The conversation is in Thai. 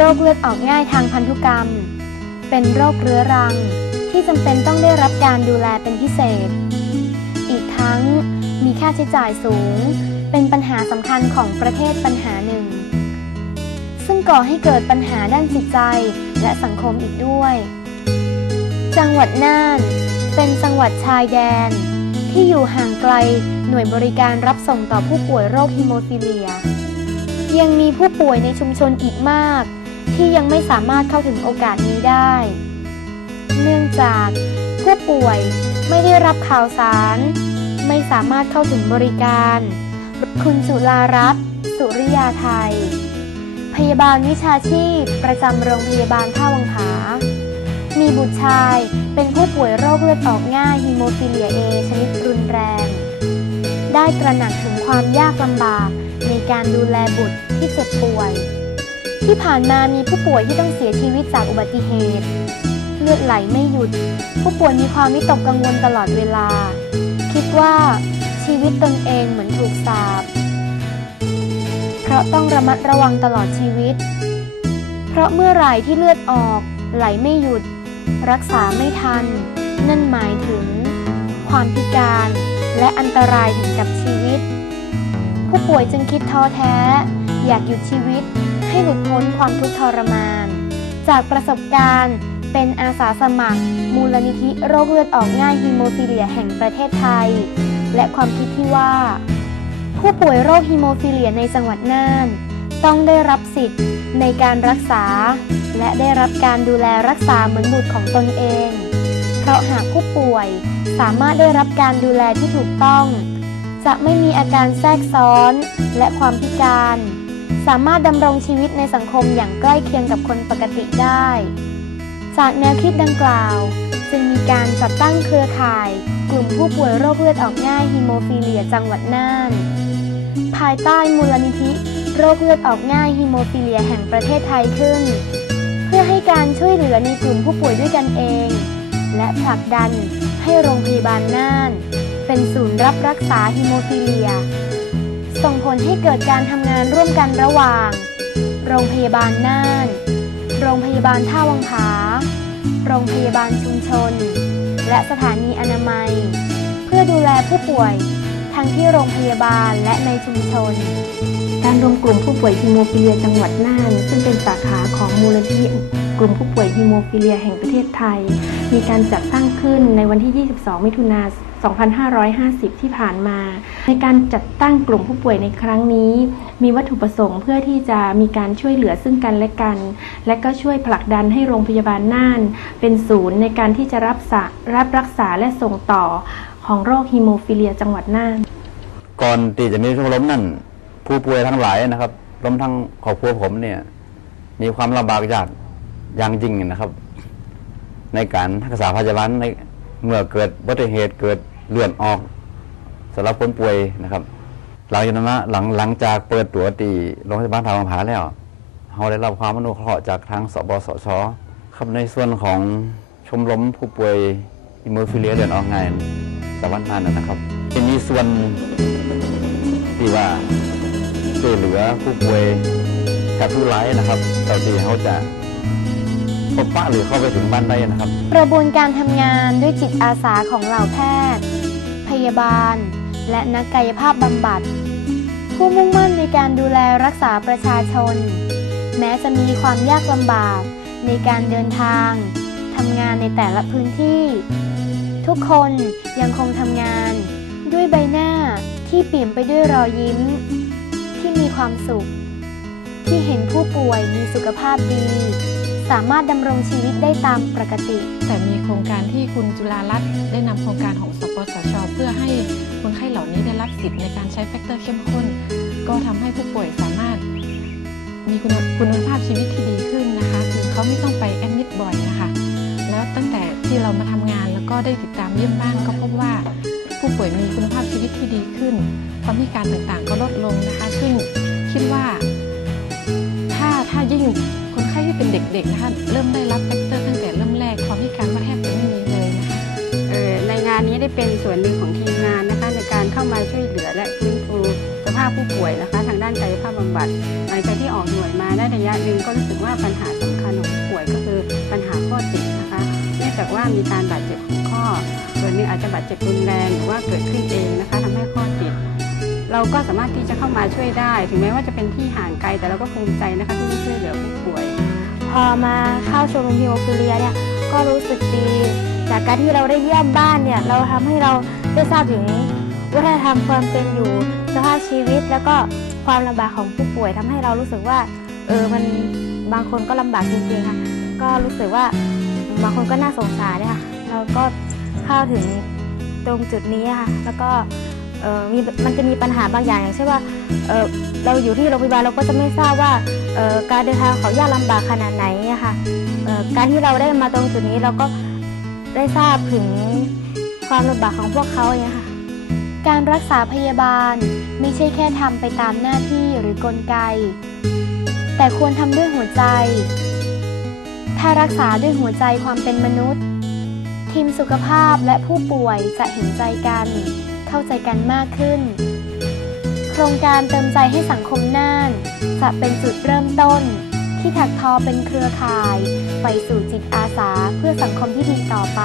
โรคเลือดออกง่ายทางพันธุกรรม เป็นโรคเรื้อรังที่จำเป็นต้องได้รับการดูแลเป็นพิเศษ อีกทั้งมีค่าใช้จ่ายสูง เป็นปัญหาสำคัญของประเทศปัญหาหนึ่ง ซึ่งก่อให้เกิดปัญหาด้านจิตใจและสังคมอีกด้วย จังหวัดน่านเป็นจังหวัดชายแดน ที่อยู่ห่างไกลหน่วยบริการรับส่งต่อผู้ป่วยโรคฮิโมฟิเลีย ยังมีผู้ป่วยในชุมชนอีกมาก ที่ยังไม่สามารถเข้าถึงโอกาสนี้ได้ เนื่องจากผู้ป่วยไม่ได้รับข่าวสาร ไม่สามารถเข้าถึงบริการ คุณจุลารัตน์สุริยาไทย พยาบาลวิชาชีพประจำโรงพยาบาลท่าวังผา มีบุตรชายเป็นผู้ป่วยโรคเลือดออกง่ายฮีโมฟิเลียเอชนิดรุนแรง ได้ตระหนักถึงความยากลำบากในการดูแลบุตรที่เจ็บป่วย ที่ผ่านมามีผู้ป่วยที่ต้องเสียชีวิตจากอุบัติเหตุ เลือดไหลไม่หยุด ผู้ป่วยมีความวิตกกังวลตลอดเวลา คิดว่าชีวิตตนเองเหมือนถูกสาปเพราะต้องระมัดระวังตลอดชีวิต เพราะเมื่อไหร่ที่เลือดออก ไหลไม่หยุด รักษาไม่ทัน นั่นหมายถึง ความพิการและอันตรายถึงกับชีวิต ผู้ป่วยจึงคิดท้อแท้ อยากหยุดชีวิต ให้หลุดพ้นความทุกข์ทรมาน จากประสบการณ์ เป็นอาสาสมัคร มูลนิธิโรคเลือดออกง่ายฮีโมฟิเลียแห่งประเทศไทย และความคิดที่ว่า ผู้ป่วยโรคฮีโมฟิเลียในจังหวัดน่าน ต้องได้รับสิทธิ์ในการรักษา และได้รับการดูแลรักษาเหมือนบุตรของตนเอง เพราะหากผู้ป่วยสามารถได้รับการดูแลที่ถูกต้อง จะไม่มีอาการแทรกซ้อนและความพิการ สามารถดำรงชีวิตในสังคมอย่างใกล้เคียงกับคนปกติได้ จากแนวคิดดังกล่าว จึงมีการจัดตั้งเครือข่าย กลุ่มผู้ป่วยโรคเลือดออกง่ายฮีโมฟิเลียจังหวัดน่าน ภายใต้มูลนิธิโรคเลือดออกง่ายฮีโมฟิเลียแห่งประเทศไทยขึ้น เพื่อให้การช่วยเหลือในกลุ่มผู้ป่วยด้วยกันเอง และผลักดันให้โรงพยาบาลน่าน เป็นศูนย์รับรักษาฮีโมฟิเลีย ส่งผลให้เกิดการทำงานร่วมกันระหว่าง โรงพยาบาลน่าน โรงพยาบาลท่าวังผา โรงพยาบาลชุมชน และสถานีอนามัย เพื่อดูแลผู้ป่วยทั้งที่โรงพยาบาลและในชุมชน การรวมกลุ่มผู้ป่วยฮีโมฟิเลียจังหวัดน่าน ซึ่งเป็นสาขาของมูลนิธิกลุ่มผู้ป่วยฮีโมฟิเลียแห่งประเทศไทย มีการจัดตั้งขึ้นในวันที่ 22 มิถุนายน 2550 ที่ผ่านมา ในการจัดตั้งกลุ่มผู้ป่วยในครั้งนี้ มีวัตถุประสงค์เพื่อที่จะมีการช่วยเหลือซึ่งกันและกัน และก็ช่วยผลักดันให้โรงพยาบาลน่าน เป็นศูนย์ในการที่จะรับรับรักษาและส่งต่อของโรคฮีโมฟิเลียจังหวัดน่าน ก่อนที่จะมีชมรมนั่น ผู้ป่วยทั้งหลายนะครับรวมทั้งครอบครัวผมเนี่ยมีความลำบากยากอย่างยิ่งนะครับ ในการรักษาพยาบาลในเมื่อเกิดอุบัติเหตุเกิด เลื่อนออกสำหรับคนป่วยนะครับ หลังจากนั้นนะหลังหลังจากเปิดตัวตีโรงพยาบาลทางผาแล้วเราได้รับความอนุเคราะห์จากทางสบสชครับในส่วนของชมรมผู้ป่วยอิมเมอร์ฟิเลียเดือนออกไงสวรรค์นานนะนะครับจะมีส่วนที่ว่าช่วยเหลือผู้ป่วยแทบทุกไร้ายนะครับต่าที่เขาจะพบปะหรือเข้าไปถึงบ้านได้นะครับ กระบวนการทำงานด้วยจิตอาสาของเหล่าแพทย์ ยาบาล และนักกายภาพบำบัด ผู้มุ่งมั่นในการดูแลรักษาประชาชน แม้จะมีความยากลำบากในการเดินทางทำงานในแต่ละพื้นที่ ทุกคนยังคงทำงาน ด้วยใบหน้าที่เปลี่ยมไปด้วยรอยยิ้ม ที่มีความสุข ที่เห็นผู้ป่วยมีสุขภาพดี สามารถดำรงชีวิตได้ตามปกติ แต่มีโครงการที่คุณจุฬารัตน์ได้นำโครงการของสปสช เพื่อให้คนไข้เหล่านี้ได้รับสิทธิ์ในการใช้แฟกเตอร์เข้มข้น ก็ทำให้ผู้ป่วยสามารถ มีคุณคุณภาพชีวิตที่ดีขึ้นนะคะคือเขาไม่ต้องไปแอดมิดบ่อยนะคะแล้วตั้งแต่ที่เรามาทำงานแล้วก็ได้ติดตามเยี่ยมบ้านก็พบว่า ผู้ป่วยมีคุณภาพชีวิตที่ดีขึ้นความพิการต่างๆ ก็ลดลงนะคะ ซึ่งคิดว่า ถ้าถ้ายิ่ง คนไข้ที่เป็นเด็กๆนะคะเริ่มได้รับแฟกเตอร์ตั้งแต่เริ่มแรกความพิการก็แทบจะไม่มีเลยนะคะในงานนี้ได้เป็นส่วนหนึ่งของทีมงานนะคะในการเข้ามาช่วยเหลือและฟื้นฟูสภาพผู้ป่วยนะคะทางด้านกายภาพบำบัดหลังจากที่ออกหน่วยมาได้ระยะหนึ่งก็รู้สึกว่าปัญหาสำคัญของผู้ป่วยก็คือปัญหาข้อติดนะคะเนื่องจากว่ามีการบาดเจ็บของข้อ ส่วนหนึ่งอาจจะบาดเจ็บรุนแรงหรือว่าเกิดขึ้นเองนะคะทำให้ข้อติดเราก็สามารถที่จะเข้ามาช่วยได้ ถึงแม้ว่าจะเป็นที่ห่างไกลแต่เราก็ภูมิใจนะคะที่ได้ช่วยเหลือผู้ป่วย อมาเข้าชมรมฮิโมฟิเลียเนี่ยก็รู้สึกดี จากการที่เราได้เยี่ยมบ้านเนี่ยเราทำให้เราได้ทราบถึงวัฒนธรรมความเป็นอยู่สภาพชีวิต แล้วก็ความลำบากของผู้ป่วยทำให้เรารู้สึกว่าเออมันบางคนก็ลำบากจริงๆค่ะก็รู้สึกว่าบางคนก็น่าสงสารเนี่ยค่ะเราก็เข้าถึงตรงจุดนี้ค่ะแล้วก็ มีมันจะมีปัญหาบางอย่างอย่างเช่นว่าเเราอยู่ที่โรงพยาบาลเราก็จะไม่ทราบว่าการเดินทางเขายากลำบากขนาดไหนค่ะการที่เราได้มาตรงจุดนี้เราก็ได้ทราบถึงความลำบากของพวกเขาอย่างเงี้ยค่ะการรักษาพยาบาลไม่ใช่แค่ทำไปตามหน้าที่หรือกลไก แต่ควรทำด้วยหัวใจ ถ้ารักษาด้วยหัวใจความเป็นมนุษย์ ทีมสุขภาพและผู้ป่วยจะเห็นใจกัน เข้าใจกันมากขึ้น โครงการเติมใจให้สังคมน่าน จะเป็นจุดเริ่มต้น ที่ถักทอเป็นเครือข่าย ไปสู่จิตอาสาเพื่อสังคมที่ดีต่อไป